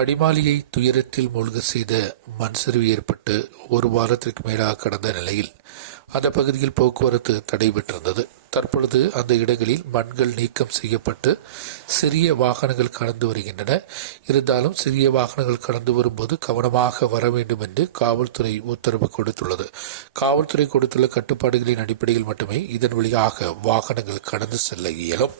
அடிமாலியை துயரத்தில் மூழ்க செய்த மண் சரிவு ஏற்பட்டு ஒரு வாரத்திற்கு மேலாக கடந்த நிலையில் அந்த பகுதியில் போக்குவரத்து தடைபெற்றிருந்தது. தற்பொழுது அந்த இடங்களில் மண்கள் நீக்கம் செய்யப்பட்டு சிறிய வாகனங்கள் கடந்து வருகின்றன. இருந்தாலும் சிறிய வாகனங்கள் கடந்து வரும்போது கவனமாக வர வேண்டும் என்று காவல்துறை உத்தரவு கொடுத்துள்ளது. காவல்துறை கொடுத்துள்ள கட்டுப்பாடுகளின் அடிப்படையில் மட்டுமே இதன் வழியாக வாகனங்கள் கடந்து செல்ல இயலும்.